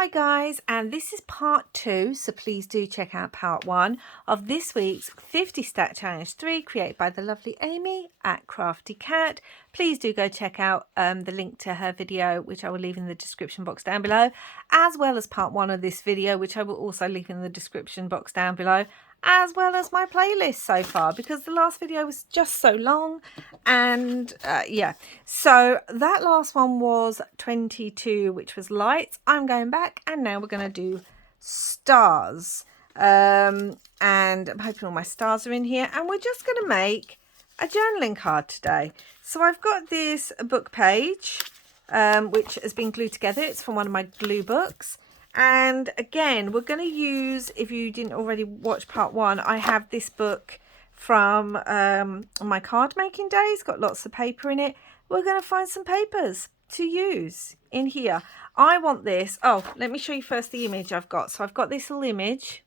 Hi guys, and this is part 2, so please do check out part 1 of this week's 50 Stack Challenge 3 created by the lovely Amy at Crafty Cat. Please do go check out the link to her video, which I will leave in the description box down below, as well as part 1 of this video, which I will also leave in the description box down below, as well as my playlist so far, because the last video was just so long. And yeah, so that last one was 22, which was lights. I'm going back and now we're going to do stars, and I'm hoping all my stars are in here, and we're just going to make a journaling card today. So I've got this book page which has been glued together. It's from one of my glue books. And again, we're going to use, if you didn't already watch part 1, I have this book from my card making days. Got lots of paper in it. We're going to find some papers to use in here. I want this. Oh, let me show you first the image I've got. So I've got this little image.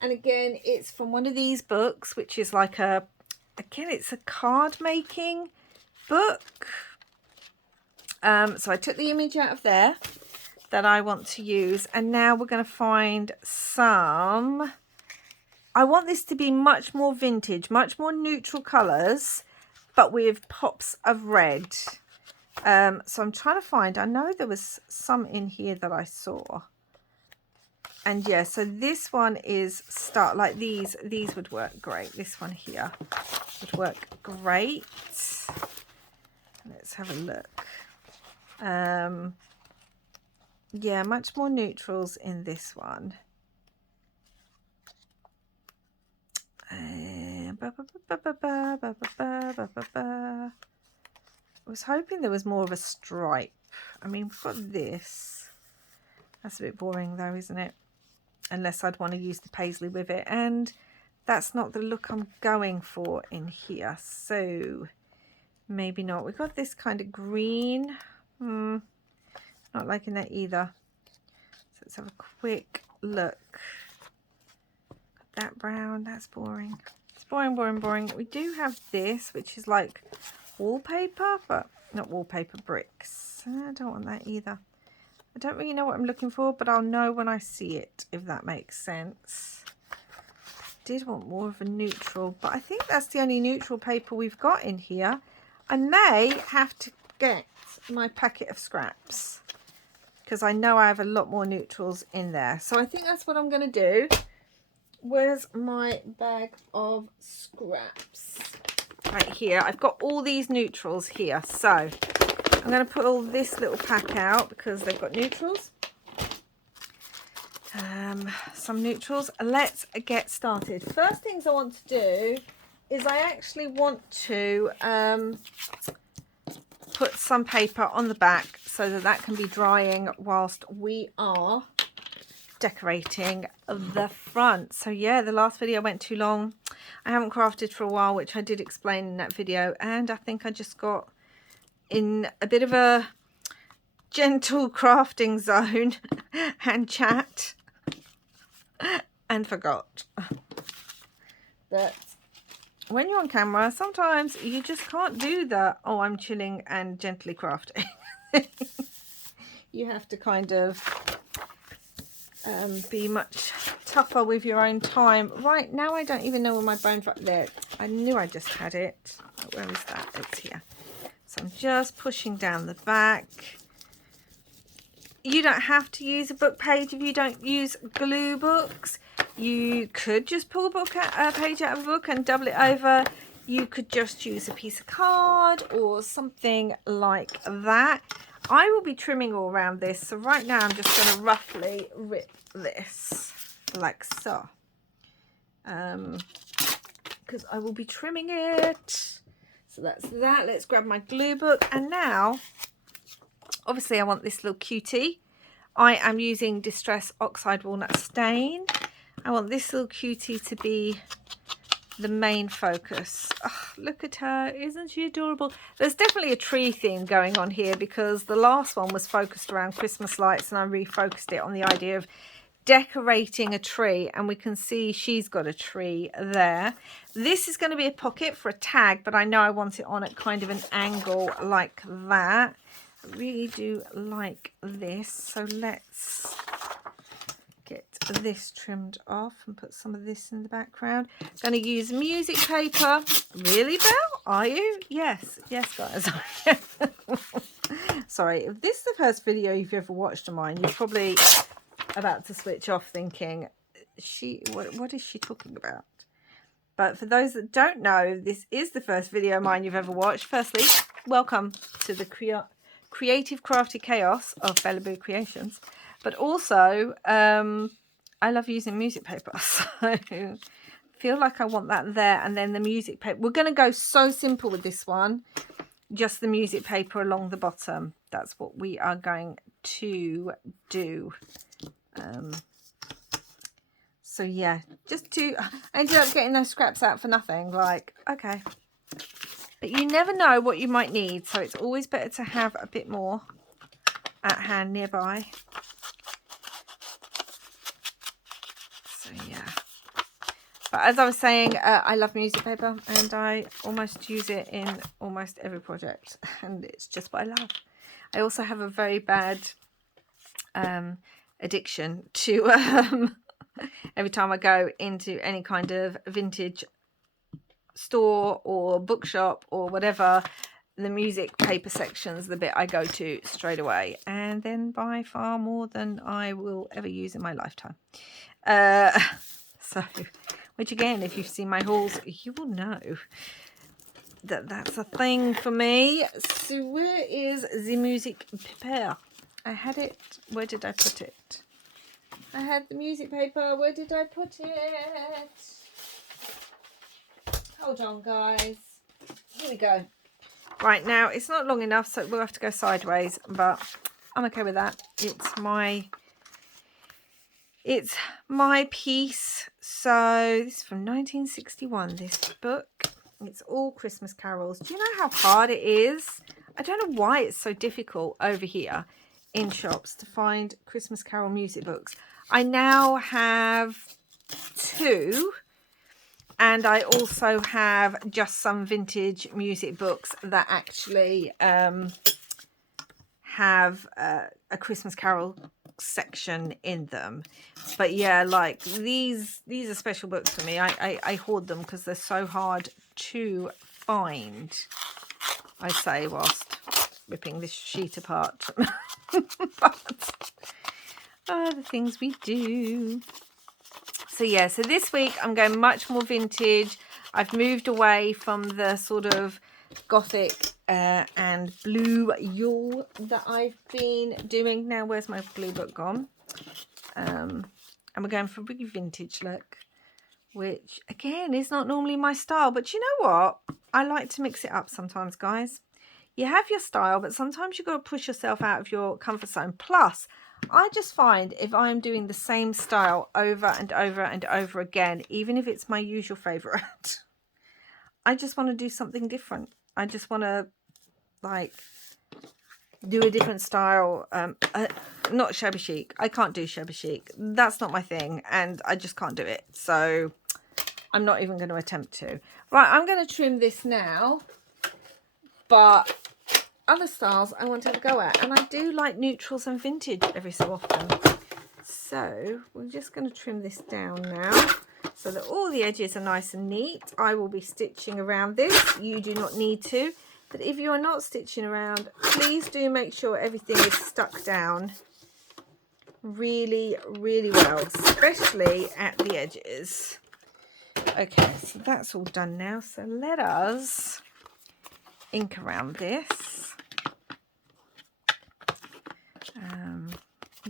And again, it's from one of these books, which is like a, again, it's a card making book. So I took the image out of there that I want to use, and now we're going to find some. I want this to be much more vintage, much more neutral colours, but with pops of red. So I'm trying to find, I know there was some in here that I saw, and yeah, so this one is start like these would work great. This one here would work great. Let's have a look. Yeah, much more neutrals in this one. I was hoping there was more of a stripe. I mean, we've got this. That's a bit boring though, isn't it? Unless I'd want to use the paisley with it. And that's not the look I'm going for in here. So maybe not. We've got this kind of green. Not liking that either. So let's have a quick look. That brown, that's boring. It's boring, boring, boring. We do have this, which is like wallpaper, but not wallpaper, bricks. I don't want that either. I don't really know what I'm looking for, but I'll know when I see it, if that makes sense. I did want more of a neutral, but I think that's the only neutral paper we've got in here. I may have to get my packet of scraps, because I know I have a lot more neutrals in there. So I think that's what I'm going to do. Where's my bag of scraps? Right here. I've got all these neutrals here. So I'm going to put all this little pack out because they've got neutrals. Some neutrals. Let's get started. First things I want to do is I actually want to put some paper on the back so that that can be drying whilst we are decorating the front. So yeah, the last video went too long. I haven't crafted for a while, which I did explain in that video, and I think I just got in a bit of a gentle crafting zone and chat and forgot that when you're on camera, sometimes you just can't do that. Oh, I'm chilling and gently crafting. You have to kind of be much tougher with your own time. Right now, I don't even know where my bone there. I knew I just had it. Where is that? It's here. So I'm just pushing down the back. You don't have to use a book page if you don't use glue books. You could just pull a page out of a book and double it over. You could just use a piece of card or something like that. I will be trimming all around this. So right now I'm just going to roughly rip this like so. Because I will be trimming it. So that's that. Let's grab my glue book. And now, obviously I want this little cutie. I am using Distress Oxide Walnut Stain. I want this little cutie to be the main focus. Oh, look at her. Isn't she adorable? There's definitely a tree theme going on here because the last one was focused around Christmas lights, and I refocused it on the idea of decorating a tree, and we can see she's got a tree there. This is going to be a pocket for a tag, but I know I want it on at kind of an angle like that. I really do like this, so let's this trimmed off and put some of this in the background. Going to use music paper. Really, Belle? Are you? Yes. Yes, guys. Sorry, if this is the first video you've ever watched of mine, you're probably about to switch off thinking, what is she talking about? But for those that don't know, this is the first video of mine you've ever watched. Firstly, welcome to the creative crafty chaos of Bella Boo Creations. But also, I love using music paper, so I feel like I want that there. And then the music paper. We're going to go so simple with this one. Just the music paper along the bottom. That's what we are going to do. So yeah, I ended up getting those scraps out for nothing. Like, okay. But you never know what you might need. So it's always better to have a bit more at hand nearby. So yeah. But as I was saying, I love music paper and I almost use it in almost every project. And it's just what I love. I also have a very bad addiction to... every time I go into any kind of vintage store or bookshop or whatever, the music paper section's the bit I go to straight away, and then buy far more than I will ever use in my lifetime. So, which again, if you've seen my hauls, you will know that that's a thing for me. So where is the music paper? I had it. Where did I put it? I had the music paper. Where did I put it? Hold on, guys. Here we go. Right, now it's not long enough, so we'll have to go sideways, but I'm okay with that. It's my piece. So this is from 1961, this book. It's all Christmas carols. Do you know how hard it is? I don't know why it's so difficult over here in shops to find Christmas carol music books. I now have 2, and I also have just some vintage music books that actually have a Christmas carol section in them. But yeah, like these are special books for me. I hoard them because they're so hard to find, I say, whilst ripping this sheet apart. But the things we do. So yeah, so this week I'm going much more vintage. I've moved away from the sort of gothic and blue Yule that I've been doing. Now where's my blue book gone? And we're going for a really vintage look, which again is not normally my style, but you know what, I like to mix it up sometimes, guys. You have your style, but sometimes you've got to push yourself out of your comfort zone. Plus, I just find if I'm doing the same style over and over and over again, even if it's my usual favourite, I just want to do something different. I just want to, like, do a different style. Not shabby chic. I can't do shabby chic. That's not my thing, and I just can't do it. So I'm not even going to attempt to. Right, I'm going to trim this now. But other styles I want to have a go at, and I do like neutrals and vintage every so often. So we're just going to trim this down now so that all the edges are nice and neat. I will be stitching around this. You do not need to, but if you are not stitching around, please do make sure everything is stuck down really, really well, especially at the edges. Okay, so that's all done now. So let us ink around this.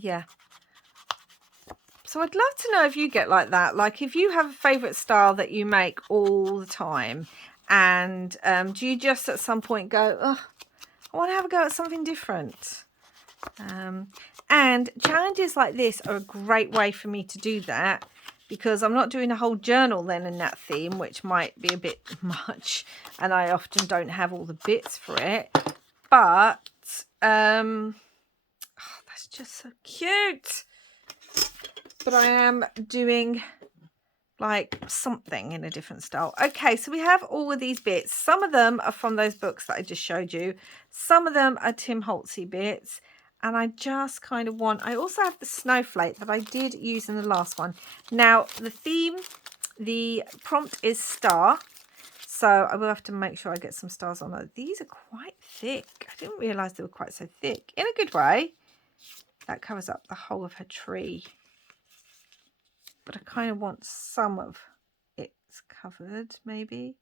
Yeah, so I'd love to know if you get like that, like if you have a favorite style that you make all the time, and do you just at some point go, oh, I want to have a go at something different? And challenges like this are a great way for me to do that, because I'm not doing a whole journal then in that theme, which might be a bit much, and I often don't have all the bits for it. But oh, that's just so cute. But I am doing like something in a different style. Okay, so we have all of these bits. Some of them are from those books that I just showed you. Some of them are Tim Holtzy bits, And I just kind of want, I also have the snowflake that I did use in the last one. Now, the theme, the prompt is star. So I will have to make sure I get some stars on it. These are quite thick. I didn't realise they were quite so thick. In a good way. That covers up the whole of her tree. But I kind of want some of it covered, maybe.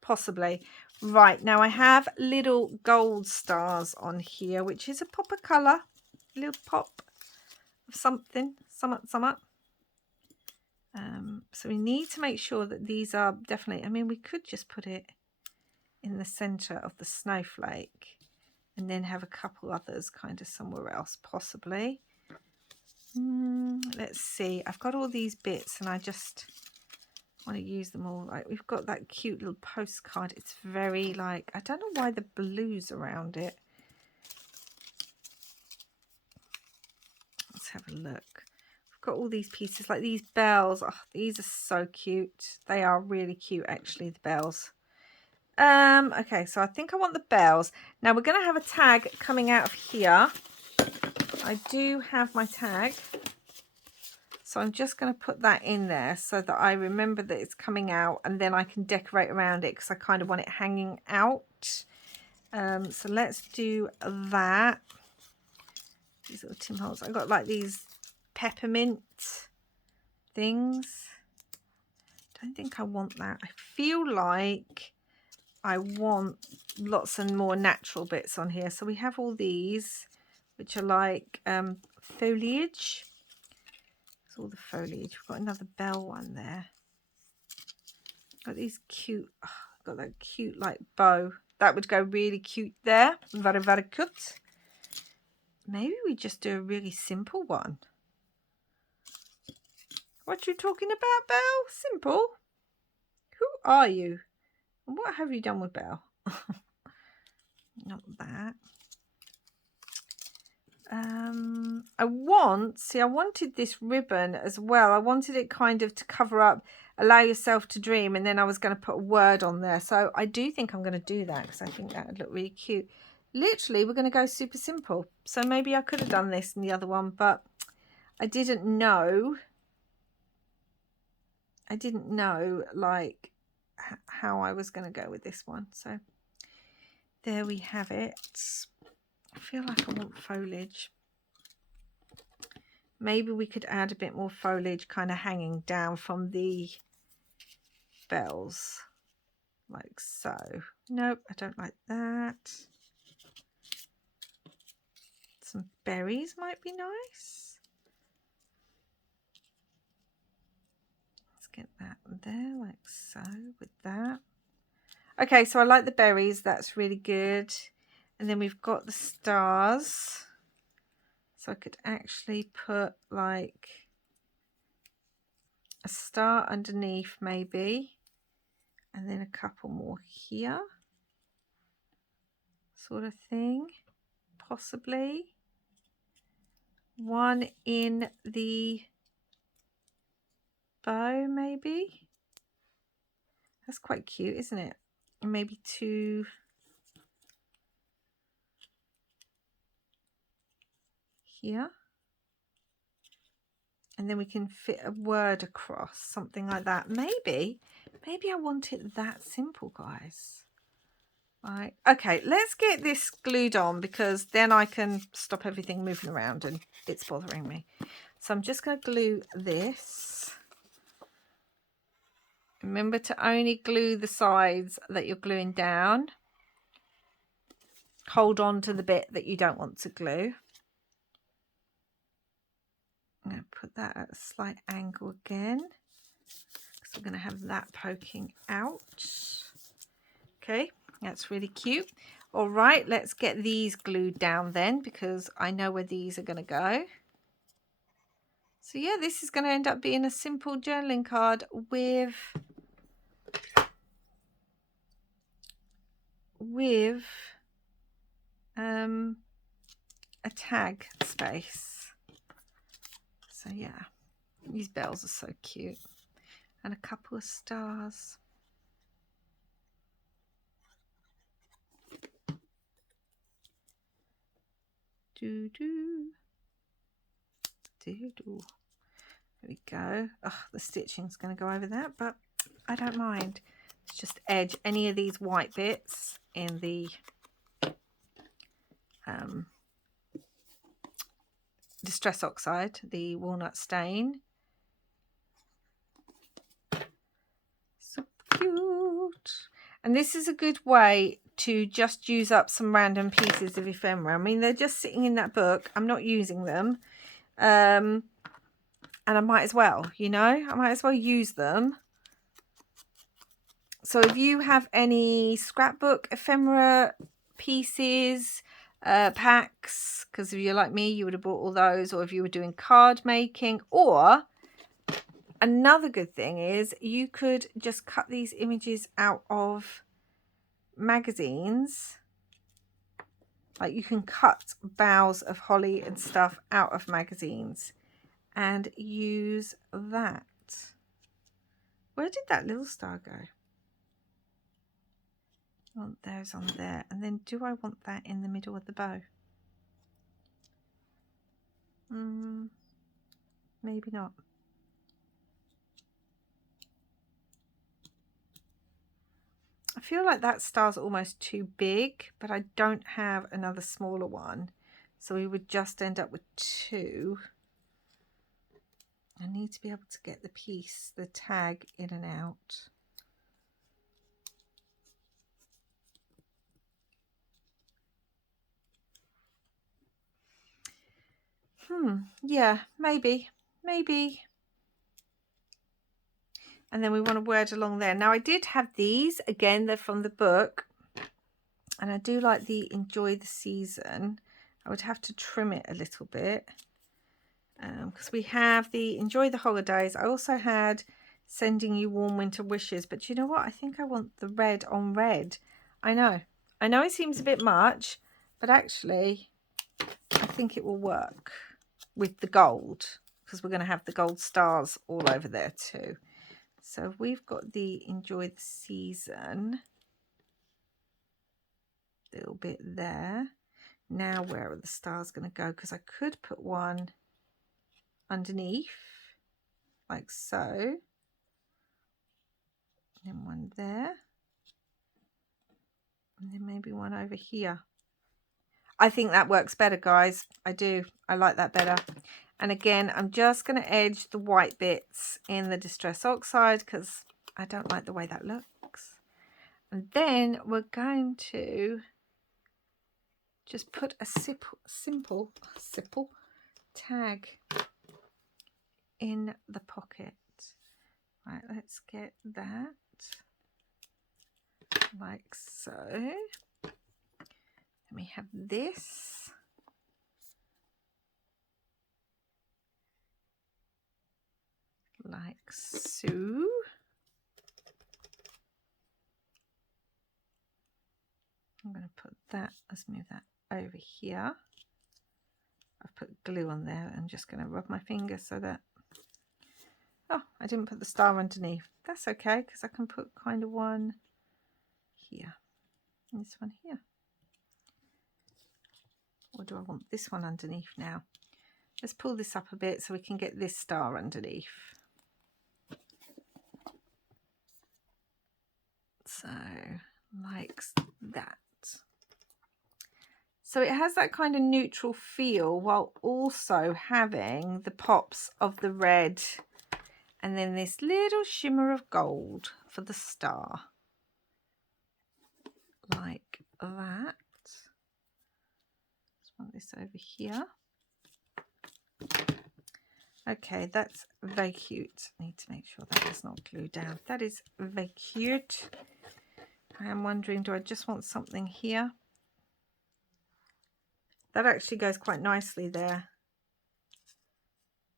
Possibly. Right, now I have little gold stars on here, which is a pop of colour. A little pop of something. Somewhat. So we need to make sure that these are definitely, I mean, we could just put it in the centre of the snowflake and then have a couple others kind of somewhere else, possibly. Let's see. I've got all these bits and I just want to use them all. Like, we've got that cute little postcard. It's very like, I don't know why the blue's around it. Let's have a look. We've got all these pieces like these bells. Oh, these are so cute. They are really cute, actually, the bells. Okay, so I think I want the bells. Now we're going to have a tag coming out of here. I do have my tag. So I'm just going to put that in there so that I remember that it's coming out, and then I can decorate around it because I kind of want it hanging out. So let's do that. These little Tim Holtz. I've got like these peppermint things. Don't think I want that. I feel like I want lots and more natural bits on here. So we have all these, which are like foliage. It's all the foliage. We've got another bell one there. Got these cute, got that cute like bow. That would go really cute there. Very, very cute. Maybe we just do a really simple one. What you talking about, Belle? Simple? Who are you? And what have you done with Belle? Not that. I wanted this ribbon as well. I wanted it kind of to cover up, allow yourself to dream, and then I was going to put a word on there. So I do think I'm going to do that because I think that would look really cute. Literally, we're going to go super simple. So maybe I could have done this in the other one, but I didn't know. I didn't know like how I was going to go with this one. So there we have it. I feel like I want foliage. Maybe we could add a bit more foliage kind of hanging down from the bells, like so. Nope, I don't like that. Some berries might be nice. Let's get that there, like so, with that. Okay, so I like the berries. That's really good. And then we've got the stars. So I could actually put like a star underneath maybe. And then a couple more here. Sort of thing. Possibly. One in the bow maybe. That's quite cute, isn't it? And maybe two here. And then we can fit a word across, something like that. Maybe I want it that simple, guys. Right. Okay, let's get this glued on because then I can stop everything moving around and it's bothering me. So I'm just going to glue this. Remember to only glue the sides that you're gluing down. Hold on to the bit that you don't want to glue. I'm going to put that at a slight angle again. So we're going to have that poking out. Okay, that's really cute. All right, let's get these glued down then because I know where these are going to go. So yeah, this is going to end up being a simple journaling card with a tag space. So yeah, these bells are so cute. And a couple of stars. Do do. Do do. There we go. Oh, the stitching's going to go over that, but I don't mind. Let's just edge any of these white bits in the Distress Oxide, the walnut stain. So cute. And this is a good way to just use up some random pieces of ephemera. I mean, they're just sitting in that book. I'm not using them. And I might as well, you know, I might as well use them. So if you have any scrapbook ephemera pieces, packs, because if you're like me, you would have bought all those, or if you were doing card making, or another good thing is you could just cut these images out of magazines. Like you can cut boughs of holly and stuff out of magazines and use that. Where did that little star go? I want those on there. And then do I want that in the middle of the bow? Maybe not. I feel like that star's almost too big, but I don't have another smaller one. So we would just end up with two. I need to be able to get the piece, the tag in and out. Yeah, maybe. And then we want to word along there. Now I did have these, again, they're from the book. And I do like the Enjoy the Season. I would have to trim it a little bit. Because we have the Enjoy the Holidays. I also had Sending You Warm Winter Wishes. But you know what? I think I want the red on red. I know it seems a bit much. But actually, I think it will work with the gold. Because we're going to have the gold stars all over there too. So we've got the Enjoy the Season. Little bit there. Now where are the stars going to go? Because I could put one underneath like so, and one there, and then maybe one over here. I think that works better, guys. I do. I like that better. And again, I'm just going to edge the white bits in the Distress Oxide because I don't like the way that looks. And then we're going to just put a simple tag in the pocket. Right, let's get that like so. Then we have this. Like so. I'm going to put that, let's move that over here. I've put glue on there. I'm just going to rub my finger so that, oh, I didn't put the star underneath. That's okay, because I can put kind of one here and this one here. Or do I want this one underneath now? Let's pull this up a bit so we can get this star underneath. So, like that. So it has that kind of neutral feel while also having the pops of the red and then this little shimmer of gold for the star. Like that. Just want this over here. Okay, that's very cute. I need to make sure that is not glued down. That is very cute. I am wondering, do I just want something here? That actually goes quite nicely there.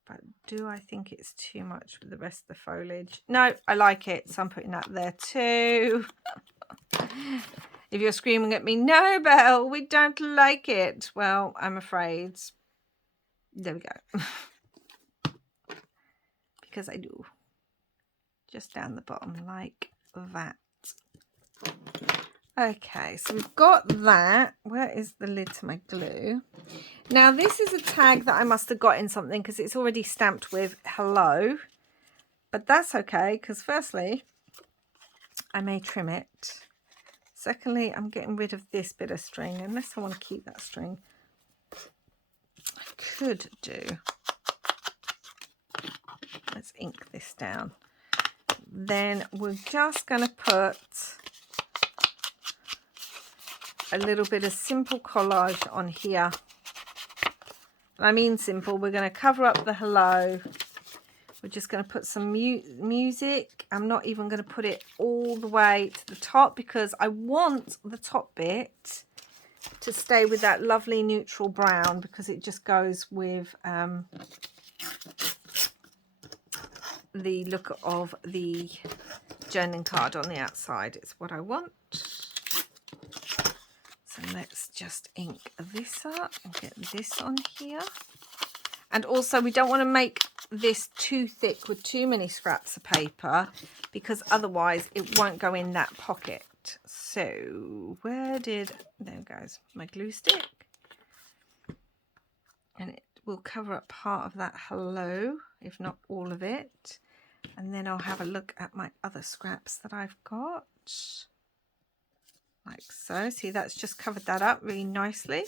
But do I think it's too much with the rest of the foliage? No, I like it. So I'm putting that there too. If you're screaming at me, no, Belle, we don't like it. Well, I'm afraid. There we go. Because I do. Just down the bottom like that. Okay, so we've got that. Where is the lid to my glue? Now, this is a tag that I must have got in something because it's already stamped with hello. But that's okay, because firstly, I may trim it. Secondly, I'm getting rid of this bit of string, unless I want to keep that string. I could do. Let's ink this down. Then we're just going to put a little bit of simple collage on here. And I mean simple. We're going to cover up the hello. We're just going to put some music. I'm not even going to put it all the way to the top because I want the top bit to stay with that lovely neutral brown because it just goes with the look of the journaling card on the outside. It's what I want. So let's just ink this up and get this on here. And also we don't want to make this too thick with too many scraps of paper because otherwise it won't go in that pocket. So there it goes, my glue stick. And it will cover up part of that hello, if not all of it. And then I'll have a look at my other scraps that I've got. Like so. See, that's just covered that up really nicely.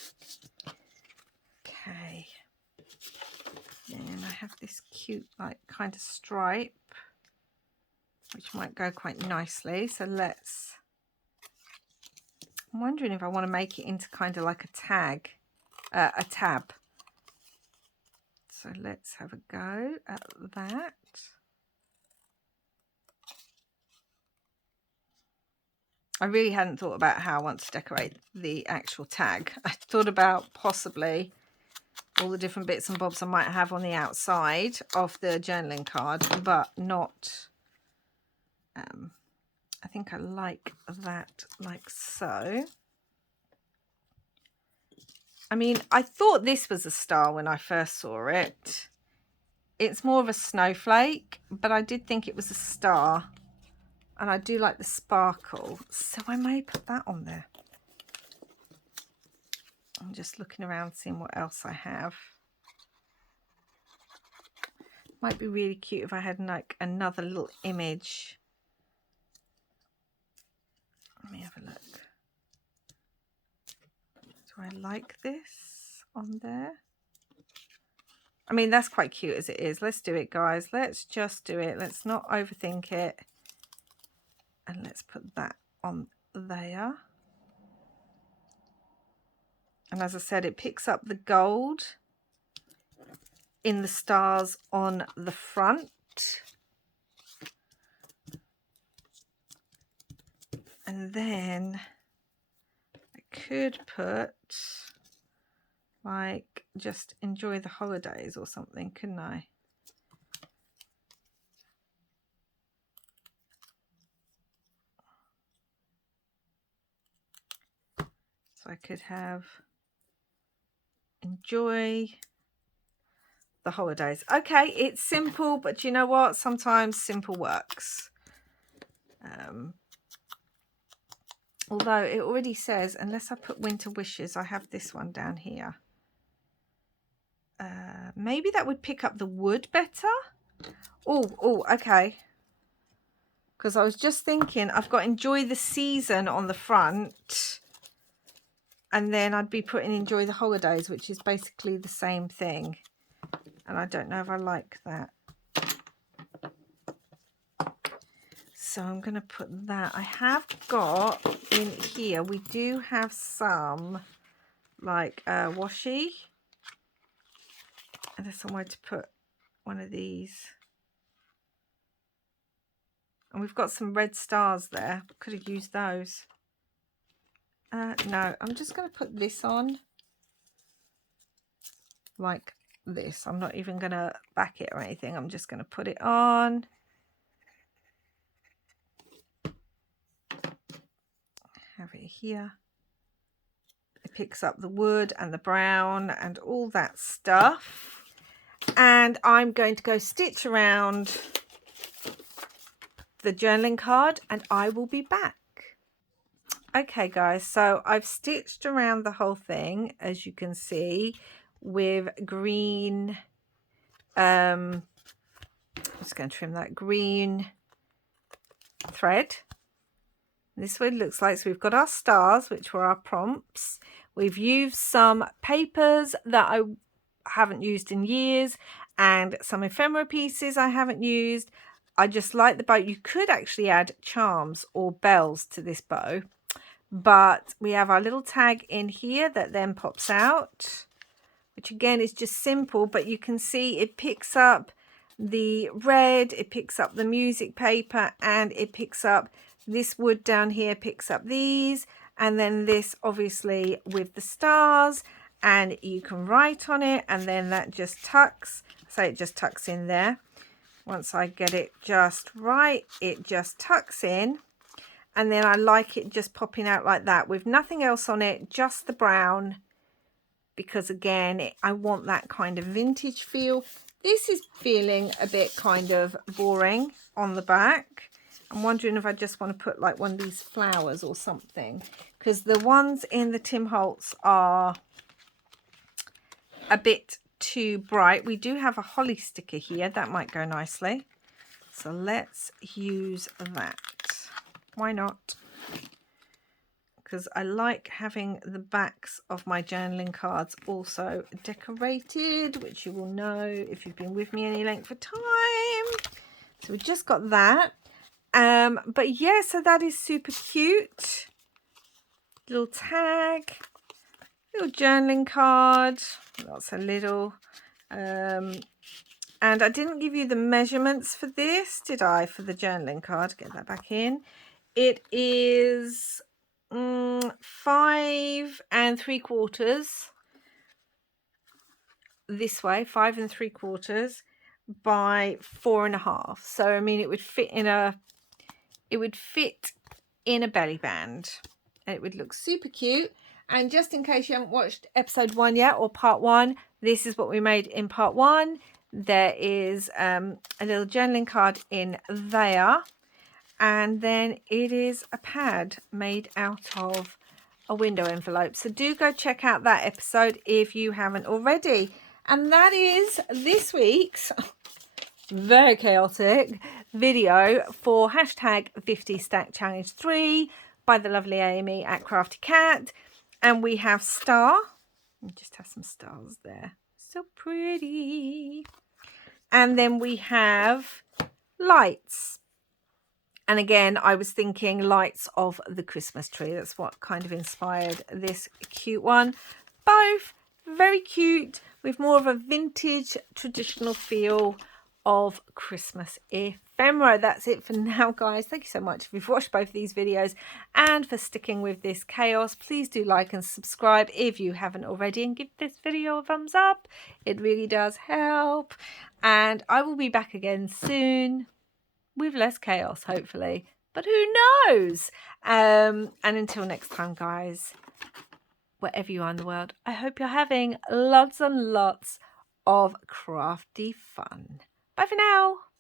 Okay. And I have this cute, like, kind of stripe, which might go quite nicely. So I'm wondering if I want to make it into kind of like a tab. So let's have a go at that. I really hadn't thought about how I want to decorate the actual tag. I thought about possibly all the different bits and bobs I might have on the outside of the journaling card, but not, I think I like that like so. I mean, I thought this was a star when I first saw it. It's more of a snowflake, but I did think it was a star. And I do like the sparkle, so I may put that on there. I'm just looking around, seeing what else I have. Might be really cute if I had like another little image. Let me have a look. Do I like this on there? I mean, that's quite cute as it is. Let's do it, guys. Let's just do it. Let's not overthink it. And let's put that on there. And as I said, it picks up the gold in the stars on the front. And then I could put, like, just enjoy the holidays or something, couldn't I? So I could have enjoy the holidays. Okay, it's simple, but you know what? Sometimes simple works. Although it already says, unless I put winter wishes, I have this one down here. Maybe that would pick up the wood better. Oh, okay. Because I was just thinking, I've got enjoy the season on the front. And then I'd be putting enjoy the holidays, which is basically the same thing. And I don't know if I like that. So I'm going to put that. I have got in here, we do have some like washi. And there's somewhere to put one of these. And we've got some red stars there. Could have used those. No, I'm just going to put this on like this. I'm not even going to back it or anything. I'm just going to put it on. Have it here. It picks up the wood and the brown and all that stuff. And I'm going to go stitch around the journaling card and I will be back. Okay guys, so I've stitched around the whole thing, as you can see, with green, I'm just going to trim that green thread. This one looks like, so we've got our stars, which were our prompts. We've used some papers that I haven't used in years, and some ephemera pieces I haven't used. I just like the bow. You could actually add charms or bells to this bow, but we have our little tag in here that then pops out, which again is just simple, but you can see it picks up the red, it picks up the music paper, and it picks up this wood down here, picks up these, and then this obviously with the stars, and you can write on it, and then that just tucks, so it just tucks in there. Once I get it just right, it just tucks in. And then I like it just popping out like that with nothing else on it, just the brown, because again, I want that kind of vintage feel. This is feeling a bit kind of boring on the back. I'm wondering if I just want to put like one of these flowers or something, because the ones in the Tim Holtz are a bit too bright. We do have a holly sticker here that might go nicely, so let's use that. Why not? Because I like having the backs of my journaling cards also decorated, which you will know if you've been with me any length of time. So we've just got that. But yeah, so that is super cute. Little tag, little journaling card. That's a little. And I didn't give you the measurements for this, did I? For the journaling card. Get that back in. It is 5 3/4 this way, 5 3/4 by 4.5. So I mean, it would fit in a belly band, and it would look super cute. And just in case you haven't watched episode 1 yet, or part 1, this is what we made in part 1. There is a little journaling card in there. And then it is a pad made out of a window envelope. So do go check out that episode if you haven't already. And that is this week's very chaotic video for hashtag 50 Stack Challenge 3 by the lovely Amy at Crafty Cat. And we have star. We just have some stars there. So pretty. And then we have lights. And again, I was thinking lights of the Christmas tree. That's what kind of inspired this cute one. Both very cute with more of a vintage traditional feel of Christmas ephemera. That's it for now, guys. Thank you so much if you've watched both of these videos and for sticking with this chaos. Please do like and subscribe if you haven't already, and give this video a thumbs up. It really does help. And I will be back again soon with less chaos, hopefully, but who knows? And until next time, guys, wherever you are in the world, I hope you're having lots and lots of crafty fun. Bye for now.